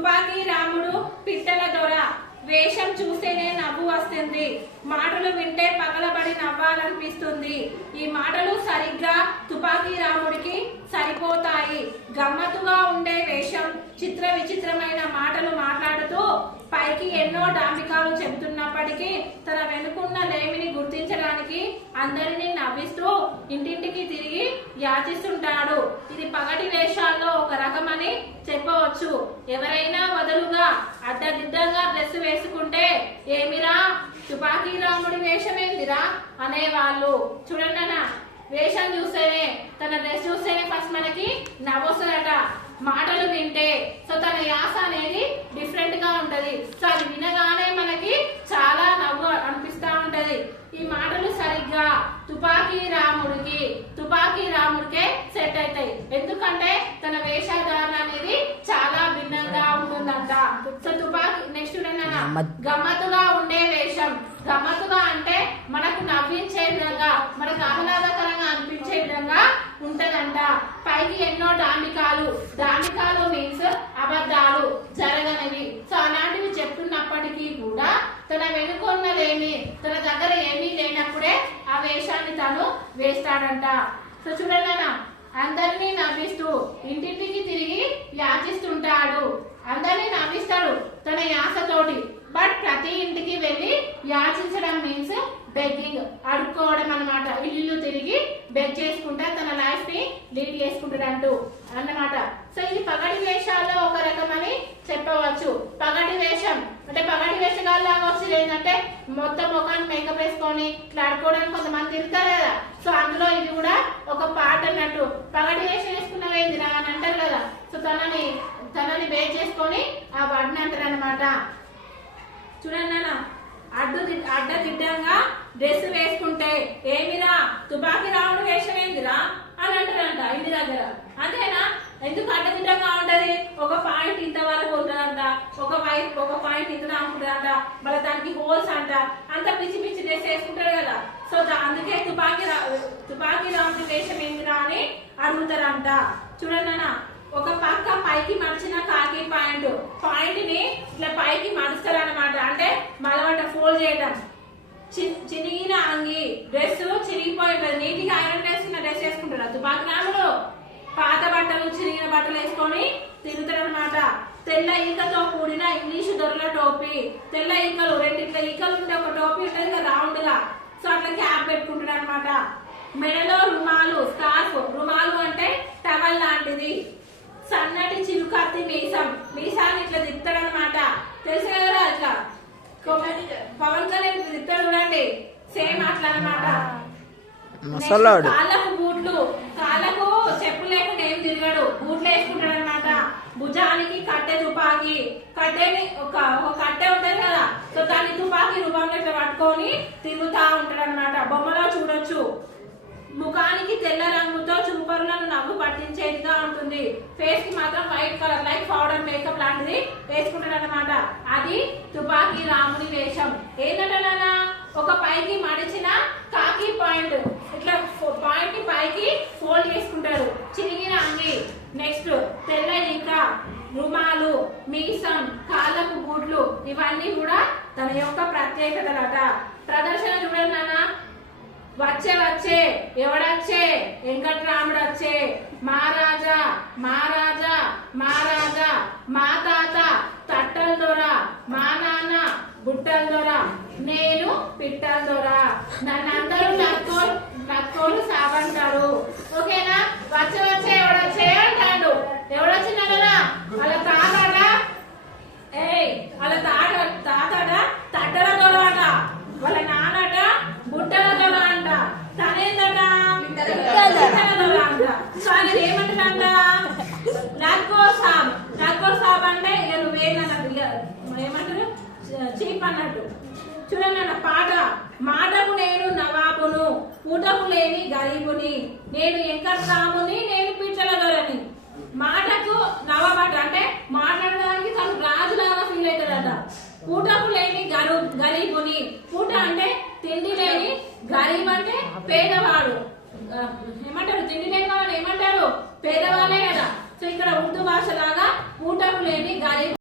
తుపాకీ రాముడు పిట్టల దొర వేషం చూస్తేనే నవ్వు వస్తుంది, మాటలు వింటే పగలబడి నవ్వాలనిపిస్తుంది. ఈ మాటలు సరిగ్గా తుపాకీ రాముడికి సరిపోతాయి. గమ్మత్తుగా ఉండే వేషం, చిత్ర విచిత్రమైన మాటలు మాట్లాడుతూ పైకి ఎన్నో డాంబికాలు చెబుతున్నప్పటికీ తన వెనుకున్న లేమిని గుర్తించడానికి అందరినీ నవ్విస్తూ ఇంటింటికి తిరిగి యాచిస్తుంటాడు. ఇది పగటి వేషాల్లో ఒక రకమని చెప్పవచ్చు. ఎవరైనా వదులుగా అడ్డదిడ్డంగా డ్రెస్ వేసుకుంటే ఏమిరా తుపాకీ రాముడి వేషమేందిరా అనేవాళ్ళు. చూడండి అన్న, వేషం చూస్తేనే, తన డ్రెస్ చూస్తేనే ఫస్ట్ మనకి నవ్వొస్తుందట. మాటలు వింటే సో తన యాస అనేది డిఫరెంట్ గా ఉంటది. సో అది వినగానే మనకి చాలా నవ్వు అనిపిస్తా ఉంటది. ఈ మాటలు సరిగ్గా తుపాకీ రాముడికే సెట్ అవుతాయి. ఎందుకంటే తన వేషధారణ అనేది చాలా భిన్నంగా ఉంటుందంట. సో తుపాకీ నెక్స్ట్ గమ్మత్తుగా ఉండే వేషం. గమ్మత్తుగా అంటే మనకు నవ్వించే విధంగా, మనకు ఆహ్లాదకరంగా అనిపించే విధంగా ఉంటదంట. పైకి ఎన్నో డాంబికాలు మీన్స్ అబద్ధాలు, జరగనివి. సో అలాంటివి చెప్తున్నప్పటికీ కూడా తన వెనుకొన్న లేని, తన దగ్గర ఏమీ లేనప్పుడే ఆ వేషాన్ని తను వేస్తాడంట. సో చూడండి అన్న, అందరినీ నవ్విస్తూ ఇంటింటికి తిరిగి యాచిస్తుంటాడు. అందరినీ నవ్విస్తాడు తన యాసతోటి. బట్ ప్రతి ఇంటికి వెళ్ళి యాచించడం మీన్స్ బెగ్గింగ్, అడుక్కోవడం అనమాట. ఇల్లు తిరిగి బెగ్ చేసుకుంటా తన లైఫ్ ని లీడ్ చేసుకుంటాడంటూ అన్నమాట. సో ఇది పగటి వేషాల్లో ఒక రకమని చెప్పవచ్చు. పగటి వేషం అంటే పగటి వేషగాల్లాగా వచ్చేది ఏంటంటే మొత్తం ముఖాన్ని మేకప్ వేసుకొని ఇట్లా ఆడుకోవడానికి కొంతమంది తిరుగుతారు కదా. సో అందులో ఇది కూడా ఒక పార్ట్ అన్నట్టు. పగటి వేషం వేసుకున్నవేందిరా అని అంటారు కదా. సో తనని బేస్ చేసుకొని ఆ వాడిని అంటారు అనమాట. చూడండి అన్న, అడ్డదిడ్డంగా డ్రెస్ వేసుకుంటే ఏమిరా తుపాకీ రాముడు వేషం ఏందిరా అని అంటారంట ఇంటి దగ్గర. అంతేనా? ఎందుకు అడ్డదిడ్డంగా ఉంటది? ఒక పాయింట్ ఇంతవరకు ఉంటుందంట, ఒక పాయింట్ ఇంత అనుకుంటారంట, మళ్ళీ దానికి హోల్స్ అంట, అంత పిచ్చి పిచ్చి డ్రెస్ వేసుకుంటారు కదా. సో అందుకే తుపాకీ రాముడి వేషం ఏందిరా అని అడుగుతారంట. చూడండి అన్న, ఒక పక్క పైకి మడిచిన కాకి పాయింట్ ని ఇట్లా పైకి మడుస్తారనమాట. అంటే మలవట ఫోల్డ్ చేయడం. చినిగిన అంగి, డ్రెస్ చిరిగిపోయి నీటిగా ఐరన్ వేసుకున్న డ్రెస్ వేసుకుంటారు తుపాకీ రాముడు. పాత బట్టలు, చిరిగిన బట్టలు వేసుకొని తిరుగుతాడు అనమాట. తెల్ల ఈకతో కూడిన ఇంగ్లీషు దొరల టోపీ, తెల్ల ఈకలు, రెండిట్ల ఈకలు ఉంటే ఒక టోపీ ఉంటుంది కదా రౌండ్ గా. సో అట్లా క్యాప్ పెట్టుకుంటాడు అనమాట. మెడలో రుమాలు, స్కార్ఫ్. రుమాలు అంటే టవల్ లాంటిది. సన్నటి చిరుకత్తి మీసాన్ని ఇట్లా తిప్పుతాడనమాట. తెలుసు కదా అట్లా పవన్ కళ్యాణ్ తిప్పుతాడు చూడండి, సేమ్ అట్లా అనమాట. కాళ్ళకు బూట్లు, కాళ్ళకు చెప్పు లేకుండా ఏం తిరగడు, బూట్లు వేసుకుంటాడు అనమాట. భుజానికి కట్టె తుపాకీ, కట్టెని ఒక కట్టె ఉంటది కదా. సో దాన్ని తుపాకీ రూపంలో ఇట్లా పట్టుకొని తిరుగుతా ఉంటాడు అనమాట. బొమ్మలో చూడొచ్చు. ముఖానికి తెల్ల రంగుతో చూపరులను నవ్వు పట్టించేదిగా ఉంటుంది. ఫేస్ కి మాత్రం white colour like powder makeup లాంటిది వేసుకుంటాడు అనమాట. అది తుపాకీ రాముని వేషం. ఏంటంటే ఒక పైకి మడిచిన కాకి పాయింట్, ఇట్లా పాయింట్ ని పైకి ఫోల్డ్ చేసుకుంటాడు. చిరిగిన అంగి, నెక్స్ట్ తెల్ల ఈక, రుమాలు, మీసం, కాళ్ళకు బూట్లు, ఇవన్నీ కూడా తన యొక్క ప్రత్యేకతలట. ప్రదర్శన చూడండి నాన్న. వచ్చే ఎవడొచ్చే, వెంకట్రాముడు వచ్చే, మహారాజా మా తాత తట్టల దొర, మా నాన్న బుట్టల దొర, నేను పిట్టల దొర, నన్ను అందరూ నక్కోలు సాబంటారు. ఓకేనా? వచ్చే ఎవడొచ్చే అంటాడు. ఎవడొచ్చినాడరా? వాళ్ళ తాతాడా, వాళ్ళ తాతాడా తట్టల దొర అట, వాళ్ళ నాన్నట బుట్టల దొర అంట, తనేందట పిట్టల దొర అంట. సో ఆయన ఏమంటాడంట? నక్కో సాబ్ అంటే ఇక నువ్వేనన్నట్టు, ఏమంటారు చీప్ అన్నట్టు. చూడండి అన్న పాట. మాటకు నేను నవాబును, పూటకు లేని గరీబుని, నేను వెంకట్రాముని, నేను పిట్టల దొరని. మాటకు నవాబట అంటే మాట్లాడడానికి తను రాజులాగా ఫీల్ అవుతాడట. పూటకు లేని గరీబుని, పూట అంటే తిండి లేని, గరీబ్ అంటే పేదవాడు. ఏమంటారు? తిండి లేని వాళ్ళని ఏమంటారు? పేదవాడు